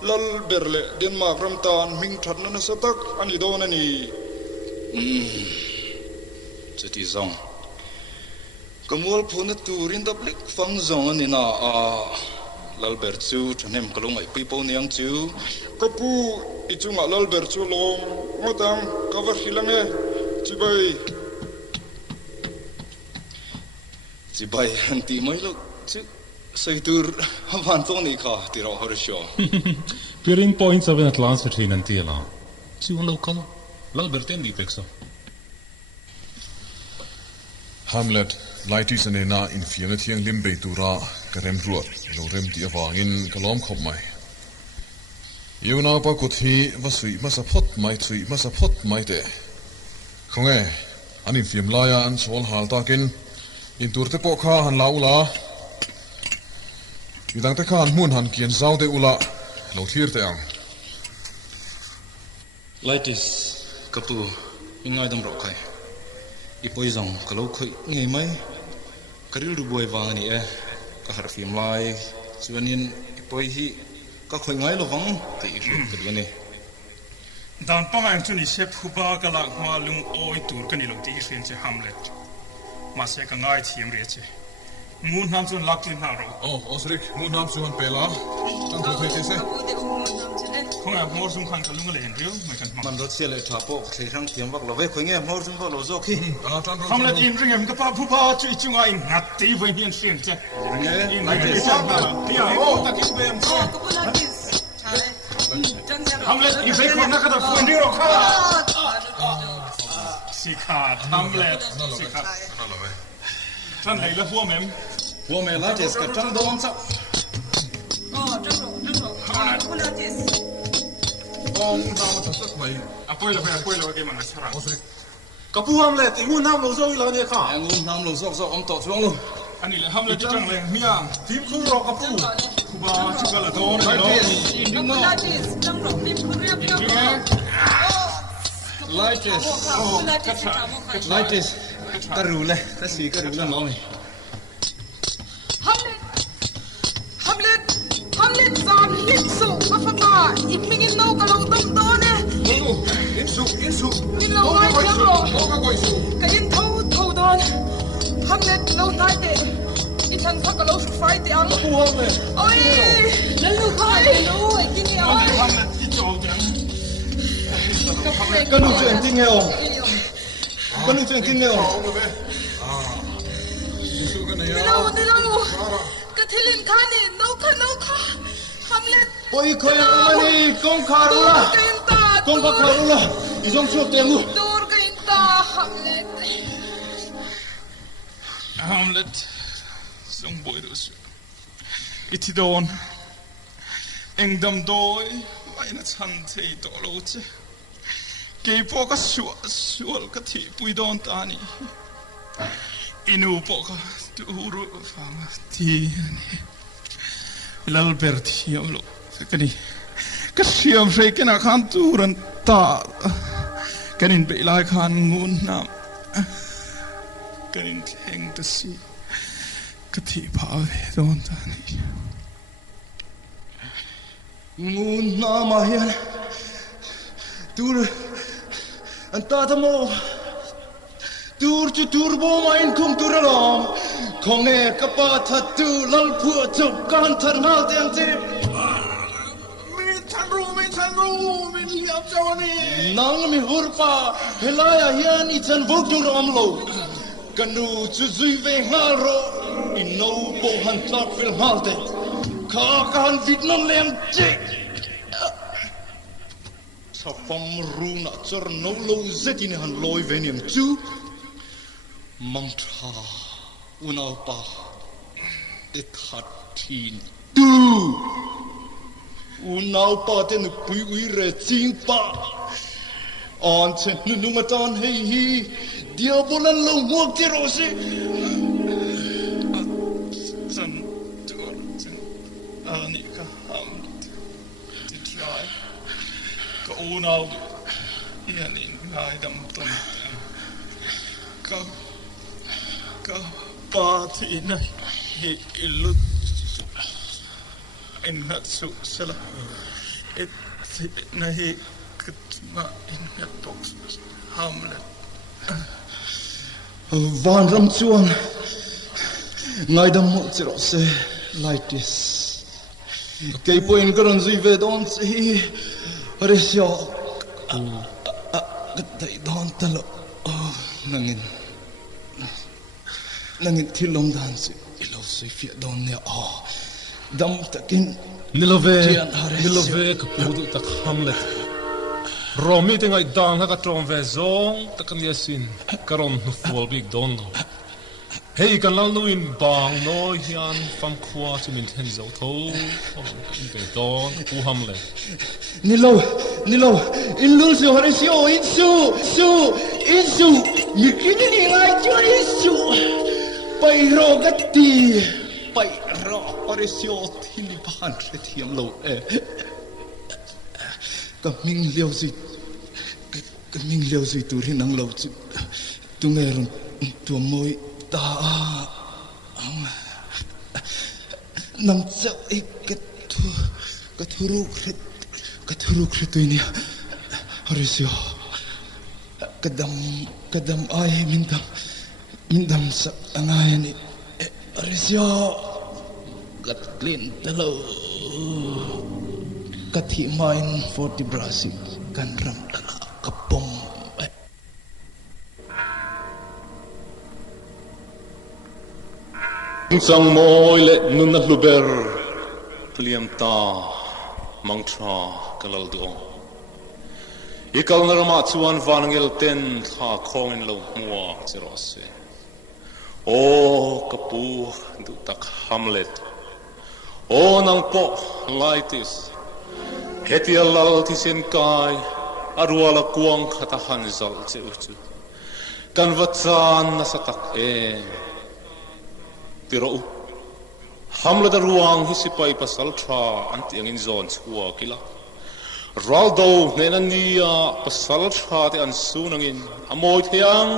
lal berle denmark ramtan ming thatna na satak ani don ani chati zong kamul phuna turin dablik fang zong ani na lal ber chu thanem kalungai pipo niang chu kapu ichunga lal ber chu long ngodang cover hilange chibai anti mai lo chu saitur havan tong ni kha tiro horsho Peering points of an Atlantis between and Tila. See one local. Lalberten di pexo. Hamlet laiti sanena in fiam thiang lim be tura karem ruat lo rem ti awangin kalom khop mai yuna pa kuthi vasui masapot mai chui masapot mai te khonge anin fiam laya an sol hal takin in turte po kha han laula idang te khan hmun han kian zau de ula lo thir te ang Laitis kapu ingai dam ro khai ipoi zong kalau khoi ngai mai karil du boi wani ka har fiam lai chuanin ipoi hi ka khoi ngai lo wang ti ri ni dan pangang chuni sep huba ka la ma lung oi tur kan lo ti fen che Hamlet ma se ka ngai thiam re che mun nam chun lak tin ha ro osrik mun nam chuan pela ang thu thei se không ai mua súng khăn cả luôn cái liền thiếu mày cần man rot se le tha po thei hriat tiam bak lo ve khoi nge mor sum lo zo khi không là in ring em cái pa phu pa chui chung ai ngắt tí với miền xiên che in lại cái sao mà đi à ô ta kiếm về em Hamlet in phải con nó cái đó phun đi rồi khá xì khát Hamlet xì khát chân này là vua mềm lại chết cái trăng đón sao ông nào mà thật mày quay lại cái mà nó chả Ka pu Hamlet i ngun nam lo zo la ne kha. Ngun nam lo zo om to chuang lo. Ani le Hamlet chang le mia. Tim khu ro ka pu. Khu ba chu ka la do Right lo. Light is. Ka ru le. Ta si ka ru le no mi. Hamlet zam lit so ka fa ma I mingin no ka long dom do ne. In su In lo mai ka ro. ka koi su Ka in thau don. Hamlet lo tai de. I than fa ka lo su fai de ang. Pu Hamlet. Oi. Lan lu khai lo I ki ni oi. Hamlet ki chol de. Ka nu chen ting heo. Ka nu chen ting heo. in su ka ne Ni lo. Ka thilin khani no kha. Hamlet. Oi khoi ani kong kharula. Kong ka kharula. I jong chuak te mu. Dur ka inta Hamlet. Hamlet song boy dos. Iti don. Engdam doi mai na chan thei to lo che. Ke po ka sual ka thi pui don ta ni. Inu po ka tu ru fanga ti ni. Lal berti lo kani. Ka siam sei kana khan turan ta. Kanin be lai khan ngun nam. Kanin heng ta si. Ka thi pa ve don ta ni. Ngun na ma hian. Tur anta ta mo. Tur bo ma in kum tur lo. Khong e ka pa tha tu lal phu chok kan than hal tiang che. Min liam jawani. Nang mi hurpa helaya hian I chan bok tur om lo. Kanu chu zui ve ngal ro. I no bo han tlak fil hal te. Ka kan vit non lem che. Sa pam ru na chor no lo zetin han loi veniam chu. Mang tha unal pa te thatin tu unal pa te nu pui ui re ching pa on chen nu matan hei hi dia bolan lo muak te ro se Chan tur chan ani ka Hamlet ti try ka unal yan in ngai dam ton ka pa thi na hi ilut in hat su sala it na hi katma in hat box Hamlet van ram chuan ngai dam mo chiro se like this kei point karon zui ve don chi are sio thei don talo nangin thilom dan si ilo se fia don ne dam takin Nilove ka pudu tak Hamlet. Romi te ngai dang ha ka trom ve zong takan yasin karon nu fual big don. Hei kan lal nuin bang noi hian fam khua chu min then zo tho in te don pu Hamlet Nilo in lul su har si o in su mi kini ni lai chu in su pai ro gatti pai ro har si o thili ban re thiam lo ka ming liao zui turin nang lo chu tu nge ron tu moi ta nam chau ik ka thuru khret ni harisio kadam ai min dam sa angai ni harisio kat clean talo kathi main 40 brasi kan ram kapom sang moi le nun na luber liam ta mangtra kalal do ikal na rama chuan vanangel ten tha khongin lo muwa chirose o kapu du tak Hamlet o nang po laitis Hetia lal thi sen kai arwala kuang khata hanzal chu kan wachan na satak tiro Hamlet ruang hi Sipai Pawl Ṭhalai an tiang in zon chua kila raldo nenania Pawl Ṭhalai te an sunangin amoi thiang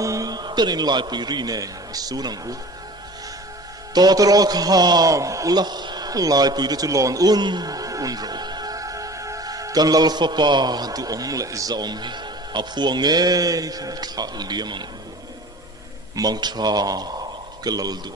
terin lai pui ri ne sunang u to tero kham ula lai pui de chulon un ro kan lal fa pa du le zom hi aphuang nge tha liamang mangtra kalal du